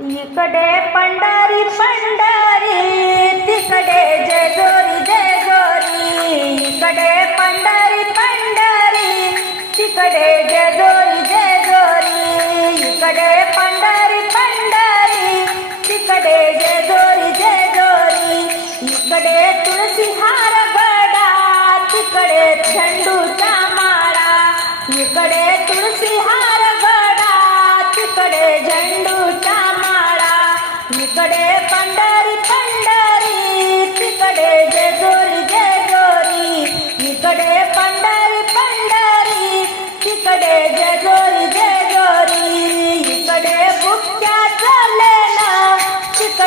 इकडे पंढरी पंढरी तिकडे जेजोरी जेजोरी. इकडे पंढरी पंढरी तिकडे जेजोरी जेजोरी. इकडे पंढरी पंढरी तिकडे जेजोरी जेजोरी. इकडे तुळसी हार बडा तिकडे झंडूचा माळा. इकडे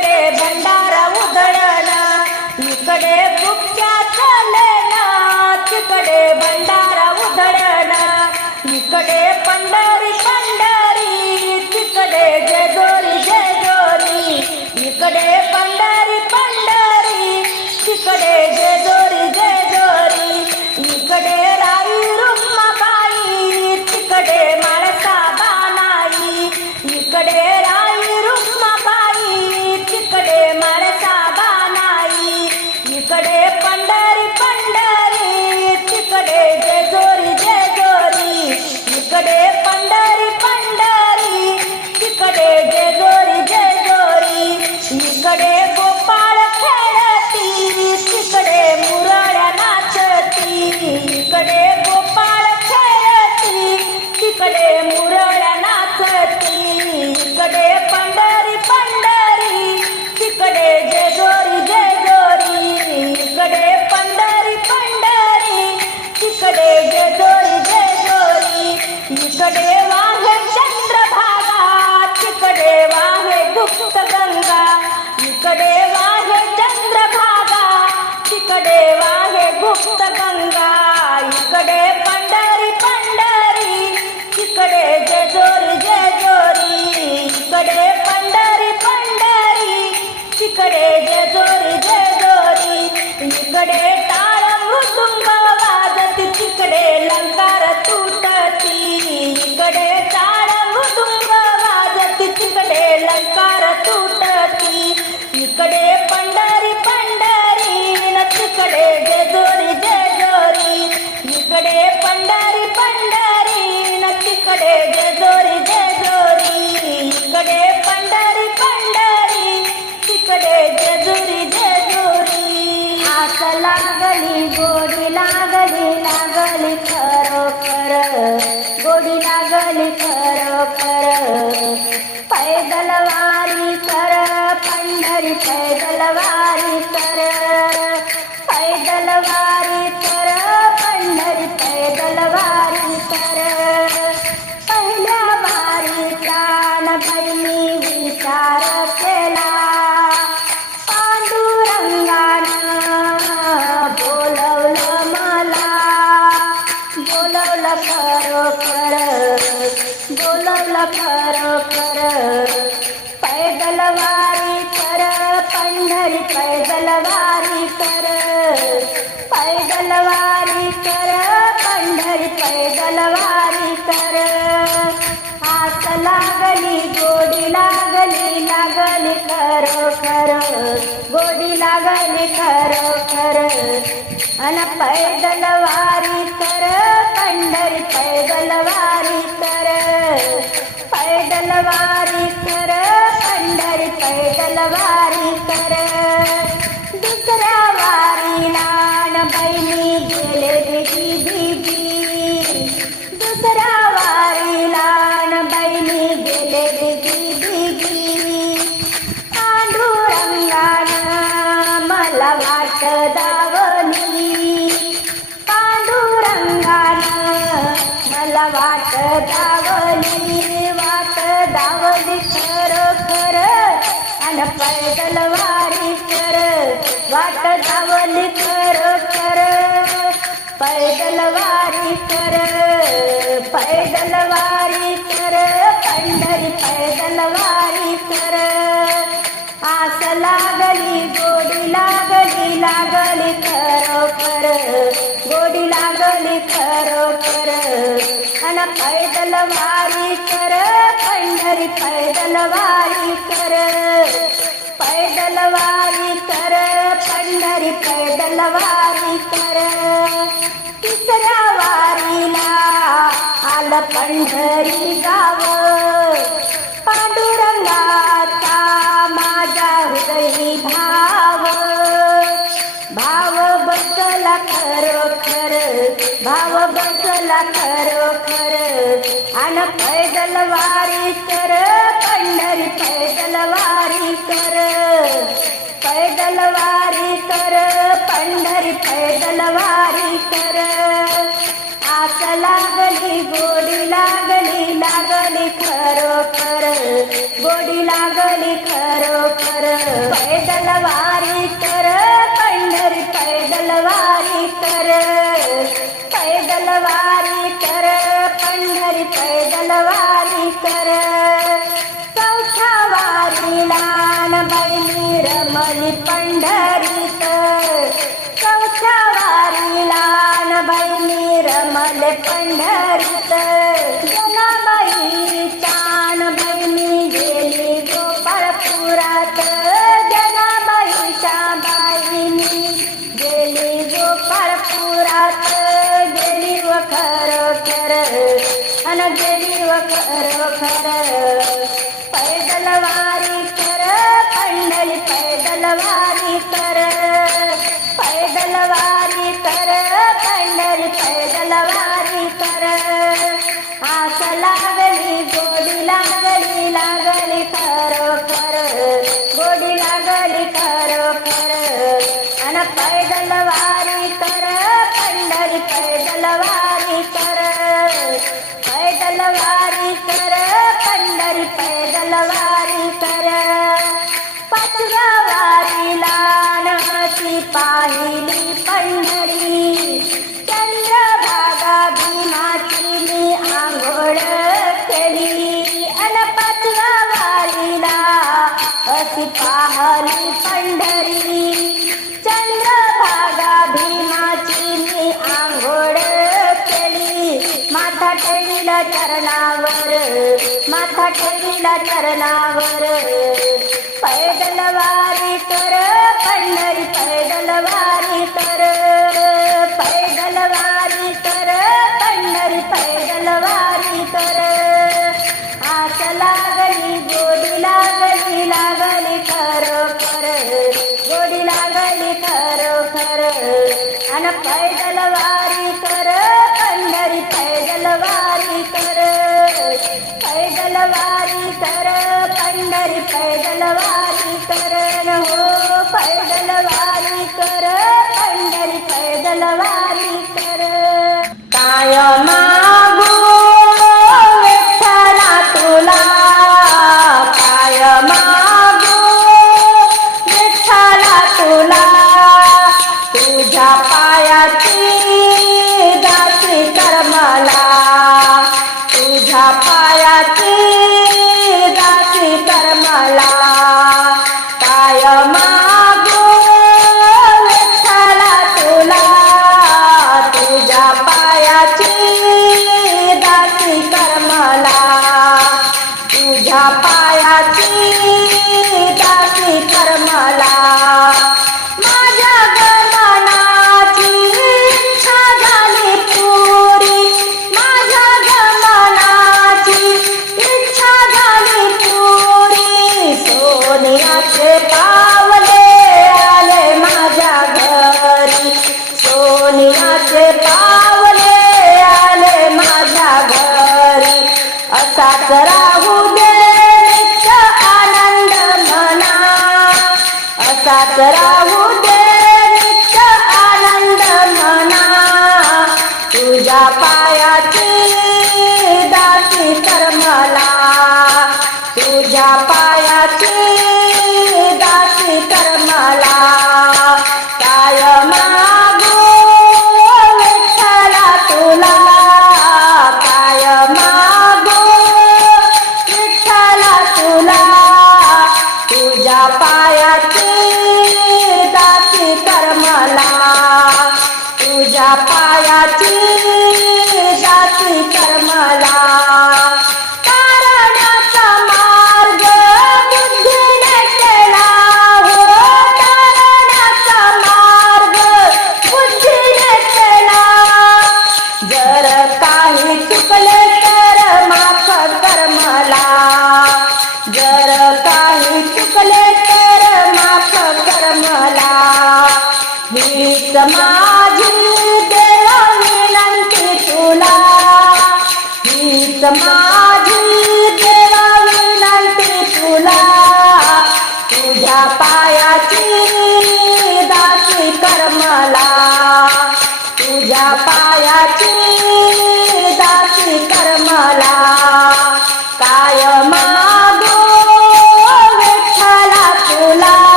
इकडे भंडारा उधळला इकडे बुक्या चाले ना तिकडे भंडारा उधळला इकडे पंढरी पंढरी तिकडे जेजोरी जेजोरी इकडे पैदलवारी कर पंढरी पैदलवारी लागली गोडी लागली लागली खरो खर गोडी लागली खरो खर अन पैदल वारी कर पंढर पैदल वारी कर पैदल वारी कर पंढर पैदल वारी कर दुसऱ्या वारी नान बहिणी कर कर आणि पैदल वारी कर. वाट धावली कर कर पैदल वारी कर. पैदल वारी कर. पंढरी पैदल वारी कर. आस लागली गोडी लागली लागली कर कर गोडी लागली कर अन पैदल वारी कर पंढरी पैदल वारी कर. पैदल वारी कर पंढरी पैदल वारी कर. तिसऱ्या वारीला आलं पंढरी गा वारी कर पंढरी पैदल वारी कर पैदल वारी कर पंढरी पैदल वारी कर आस लागली गोडी लागली लागली खरोखर. गोडी लागली खरोखर. पैदल वारी कर पंढरी पैदल वारी कर पैदल वारी कर पंढरी पैदल वारी कर चौथ्या वारीला न बैली रमली पंढर. लागली गोडी लागली लागली. चरणावर माथा ठेवीला चरणावर. पैदल वारी कर पंढरी पैदल वारी कर पैदल वारी कर पंढरी पैदल वारी कर आस लागली गोडी लागली लागली खरोखर. गोडी लागली खरोखर. आणि पैदल पैदल वारी कर पंढरी पैदल वारी कर हो पैदल वारी कर पंढरी पैदल वारी कर काय 你怎么？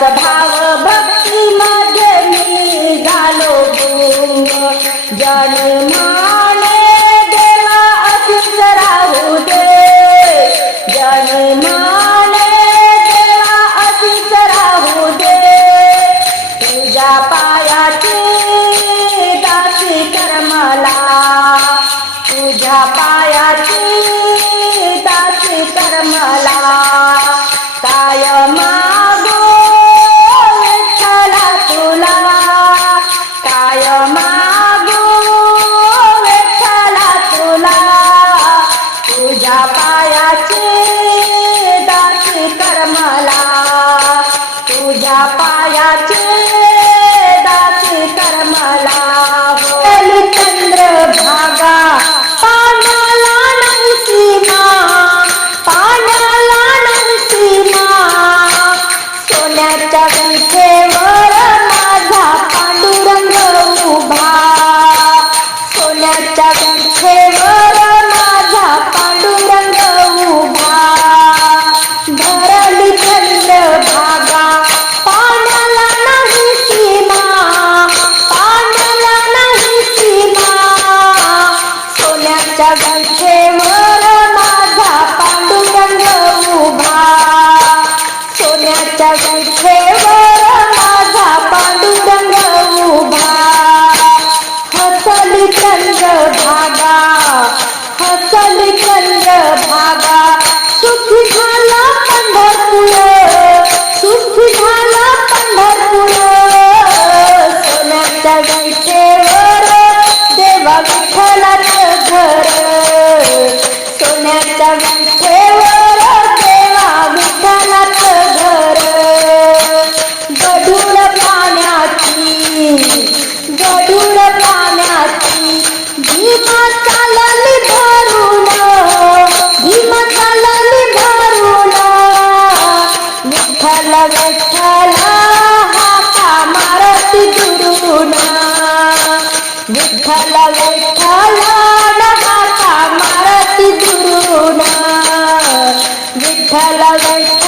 सभा गडूळ पाण्याची भीमा चालल धरून भीमा चालल धरून विठ्ठल विठ्ठल हाका मारत दुरून विठ्ठल विठ्ठल हाका मारत दुरून विठ्ठल विठ्ठल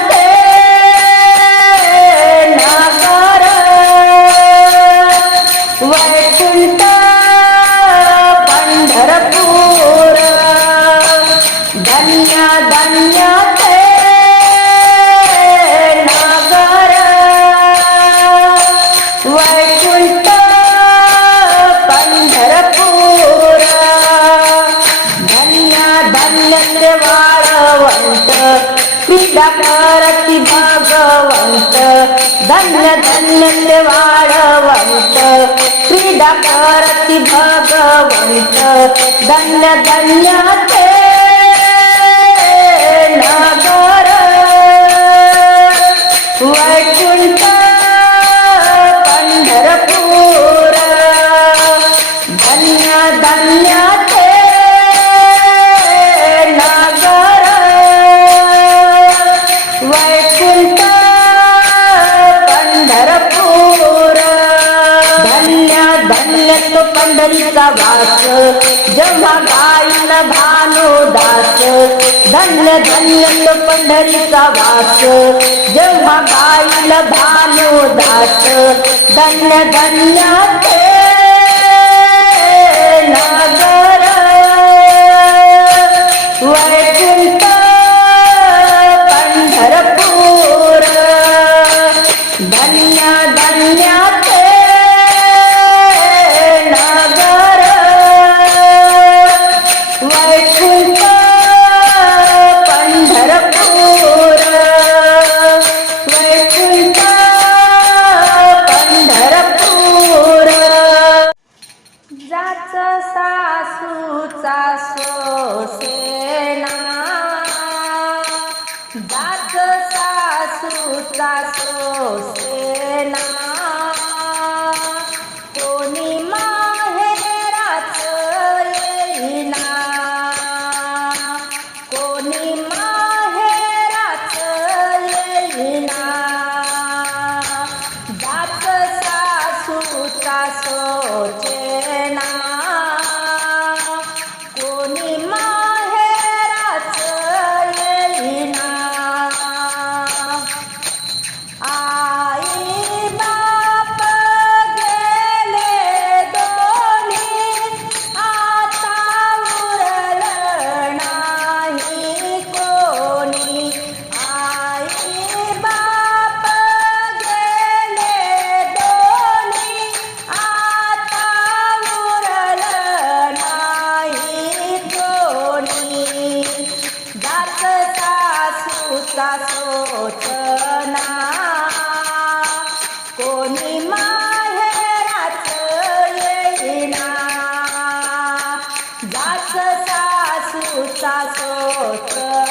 ಧನ್ಯಧನ್ಯತೆ ವಾಳವಂತ ಕ್ರೀಡಾಕಾರತಿ ಭಗವಂತ ಧನ್ಯ ಧನ್ಯ गाईला वास जेव्हा गाईला भानो धन्य धन्य तो पंढरीचा वास जेव्हा गाईला भानो धन्य धन्य ते Oh,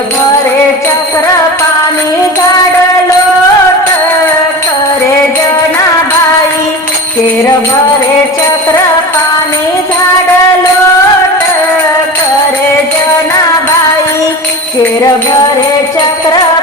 केर चक्र पाणी गाडलो करे जनाबाई. केर भरे चक्र पाणी झाडलो करे जनाबाई. केर भरे चक्र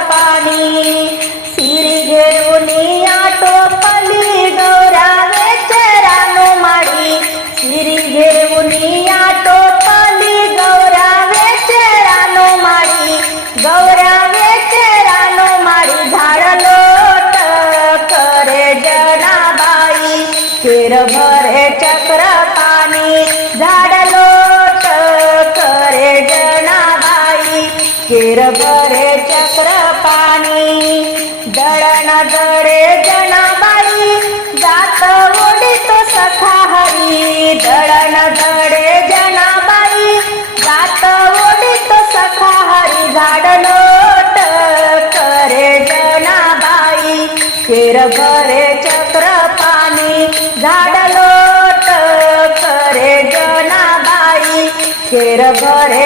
वीर भरे चक्र पाणी झाड लोट करे जनाबाई. केर भरे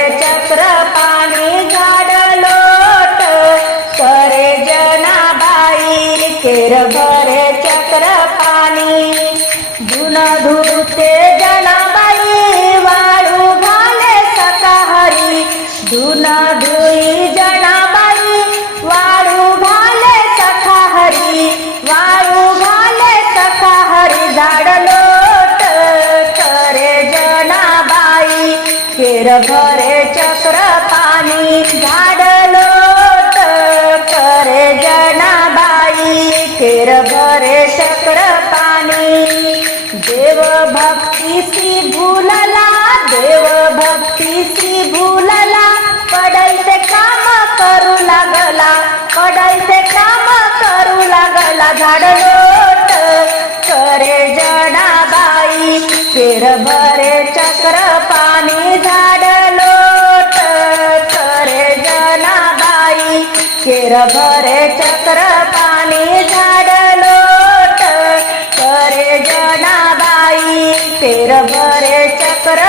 करे चक्र पाणी झाड लोट करे जनाबाई केर भरे चक्र पाणी देव भक्तीसी भूलला देव भक्तीसी भूलला पडायचे काम करू लागला पडायचे काम करू लागला झाडलो करे जनाबाई केर केर चक्र पाणी झाड लोट. करे जनाबाई केर भरे चक्र